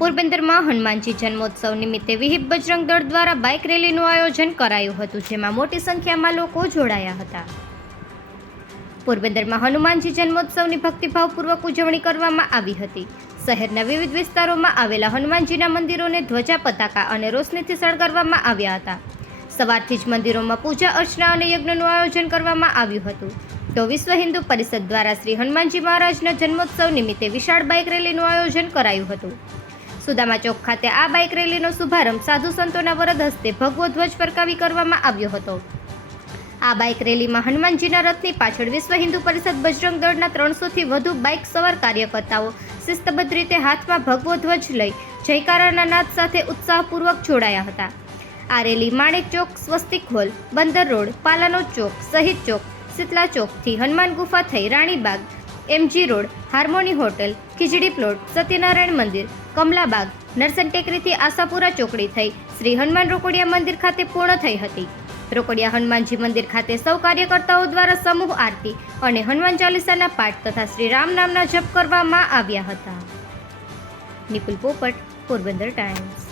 પોરબંદરમાં હનુમાનજી જન્મોત્સવ નિમિત્તે વિહિપ બજરંગ દળ દ્વારા બાઇક રેલીનું આયોજન કરાયું હતું, જેમાં મોટી સંખ્યામાં લોકો જોડાયા હતા. પોરબંદરમાં હનુમાનજી જન્મોત્સવની ભક્તિભાવપૂર્વક ઉજવણી કરવામાં આવી હતી. શહેરના વિવિધ વિસ્તારોમાં આવેલા હનુમાનજીના મંદિરોને ધ્વજા, પતાકા અને રોશનીથી શણગારવામાં આવ્યા હતા. સવારથી જ મંદિરોમાં પૂજા, અર્ચના અને યજ્ઞનું આયોજન કરવામાં આવ્યું હતું. તો વિશ્વ હિન્દુ પરિષદ દ્વારા શ્રી હનુમાનજી મહારાજના જન્મોત્સવ નિમિત્તે વિશાળ બાઇક રેલીનું આયોજન કરાયું હતું. સુદામા ચોક ખાતે આ બાઇક રેલીનો શુભારંભ સાધુ સંતોના વરદ હસ્તે ભગવો ધ્વજ ફરકાવી કરવામાં આવ્યો હતો. આ બાઇક રેલીમાં હનુમાનજીના રથની પાછળ વિશ્વ હિન્દુ પરિષદ બજરંગ દળના ત્રણસોથી વધુ બાઇક સવાર કાર્યકર્તાઓ શિસ્તબદ્ધ રીતે હાથમાં ભગવો ધ્વજ લઈ જયકારાના નાદ સાથે ઉત્સાહપૂર્વક જોડાયા હતા. આ રેલી માણેક ચોક, સ્વસ્તિક હોલ, બંદર રોડ, પાલાનો ચોક શહીદ ચોક, શીતલા ચોકથી હનુમાન ગુફા થઈ Ranibag, MG road, Harmony hotel, Khijdi plot, Satyanarayan મંદિર કમલાબાગ, નરસન ટેકરીથી આશાપુરા ચોકડી થઈ શ્રી હનુમાન રોકડિયા મંદિર ખાતે પૂર્ણ થઈ હતી. રોકડિયા હનુમાનજી મંદિર ખાતે સૌ કાર્યકર્તાઓ દ્વારા સમૂહ આરતી અને હનુમાન ચાલીસાના પાઠ તથા શ્રી રામ નામના જપ કરવામાં આવ્યા હતા. નિપુલ પોપટ, પોરબંદર ટાઈમ્સ.